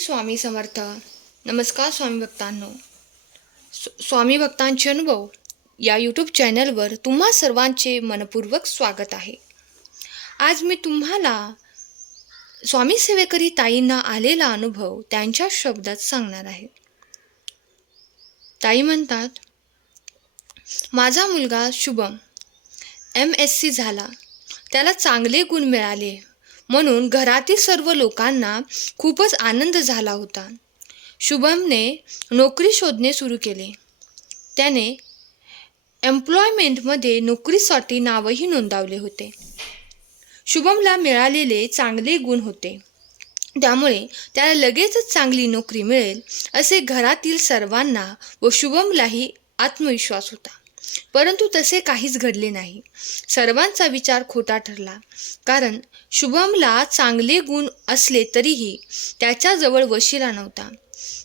स्वामी समर्थ. नमस्कार स्वामी भक्तांनो. स्वामी भक्तांचे अनुभव या यूट्यूब चॅनलवर तुम्हा सर्वांचे मनपूर्वक स्वागत आहे. आज मी तुम्हाला स्वामी सेवेकरी ताईंना आलेला अनुभव त्यांच्या शब्दात सांगणार आहे. ताई म्हणतात, माझा मुलगा शुभम MSc झाला. त्याला चांगले गुण मिळाले म्हणून घरातील सर्व लोकांना खूपच आनंद झाला होता. शुभमने नोकरी शोधणे सुरू केले. त्याने एम्प्लॉयमेंटमध्ये नोकरीसाठी नावही नोंदवले होते. शुभमला मिळालेले चांगले गुण होते, त्यामुळे त्याला लगेचच चांगली नोकरी मिळेल असे घरातील सर्वांना व शुभमलाही आत्मविश्वास होता. परंतु तसे काहीच घडले नाही. सर्वांचा विचार खोटा ठरला, कारण शुभमला चांगले गुण असले तरीही त्याच्याजवळ वशिला नव्हता.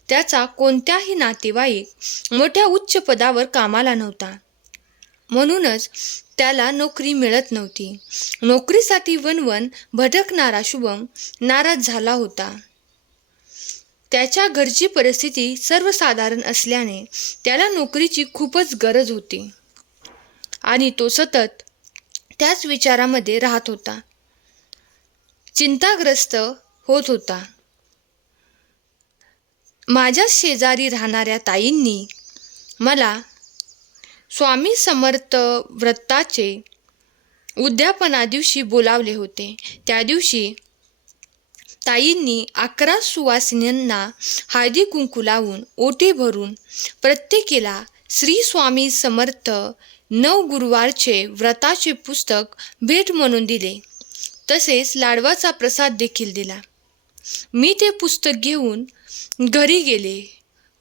त्याचा कोणत्याही नातेवाईक मोठ्या उच्च पदावर कामाला नव्हता, म्हणूनच त्याला नोकरी मिळत नव्हती. नोकरीसाठी वणवण भटकणारा शुभम नाराज झाला होता. त्याच्या घरची परिस्थिती सर्वसाधारण असल्याने त्याला नोकरीची खूपच गरज होती आणि तो सतत त्याच विचारामध्ये राहत होता. चिंताग्रस्त होत होता. माझ्या शेजारी राहणाऱ्या ताईंनी मला स्वामी समर्थ व्रताचे उद्यापना दिवशी बोलावले होते. त्या दिवशी ताईंनी 11 सुवासिनींना हळदी कुंकू लावून ओटी भरून प्रत्येकीला श्री स्वामी समर्थ 9 गुरुवारचे व्रताचे पुस्तक भेट म्हणून दिले. तसेच लाडवाचा प्रसाद देखील दिला. मी ते पुस्तक घेऊन घरी गेले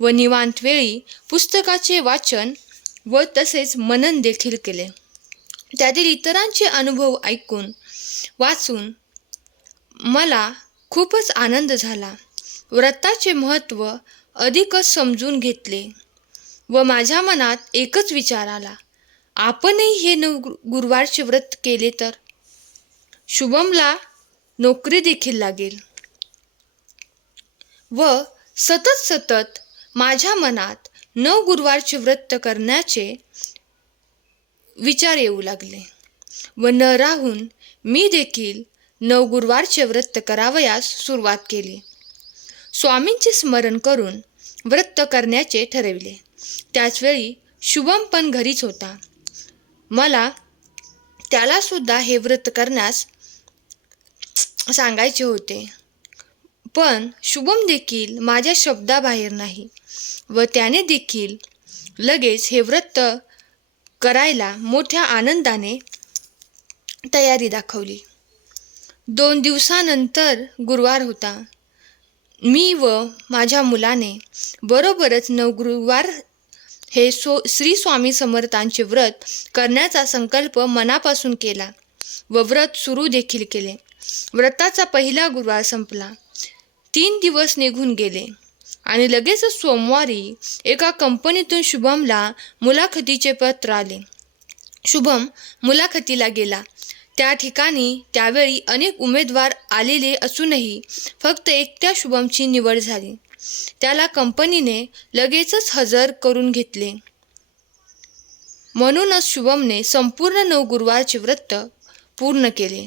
व निवांत वेळी पुस्तकाचे वाचन व तसेच मनन देखील केले. त्यातील इतरांचे अनुभव ऐकून वाचून मला खूपच आनंद झाला. व्रताचे महत्त्व अधिकच समजून घेतले व माझ्या मनात एकच विचार आला, आपणही हे 9 गुरुवारचे व्रत केले तर शुभमला नोकरी देखील लागेल. व सतत माझ्या मनात 9 गुरुवारचे व्रत करण्याचे विचार येऊ लागले व न राहून मी देखील 9 गुरुवारचे व्रत करावयास सुरुवात केली. स्वामींचे स्मरण करून व्रत करण्याचे ठरविले. त्याचवेळी शुभम पण घरीच होता. मला त्यालासुद्धा हे व्रत करण्यास सांगायचे होते, पण शुभम देखील माझ्या शब्दाबाहेर नाही व त्याने देखील लगेच हे व्रत करायला मोठ्या आनंदाने तयारी दाखवली. 2 दिवसानंतर गुरुवार होता. मी व माझ्या मुलाने बरोबरच 9 गुरुवार हे श्री स्वामी समर्थांचे व्रत करण्याचा संकल्प मनापासून केला व व्रत सुरू देखील केले. व्रताचा पहिला गुरुवार संपला. 3 दिवस निघून गेले आणि लगेचच सोमवारी एका कंपनीतून शुभमला मुलाखतीचे पत्र आले. शुभम मुलाखतीला गेला. त्या ठिकाणी त्यावेळी अनेक उमेदवार आलेले असूनही फक्त एकट्या शुभमची निवड झाली. त्याला कंपनीने लगेचच हजर करून घेतले. म्हणूनच शुभमने संपूर्ण 9 गुरुवारचे व्रत पूर्ण केले.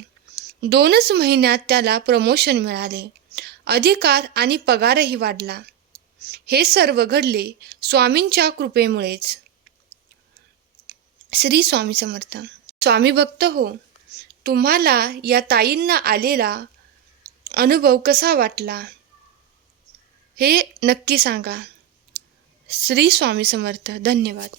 2च महिन्यात त्याला प्रमोशन मिळाले. अधिकार आणि पगारही वाढला. हे सर्व घडले स्वामींच्या कृपेमुळेच. श्री स्वामी समर्थ. स्वामी भक्त हो, तुम्हाला या ताईंना आलेला अनुभव कसा वाटला हे नक्की सांगा. श्री स्वामी समर्थ. धन्यवाद.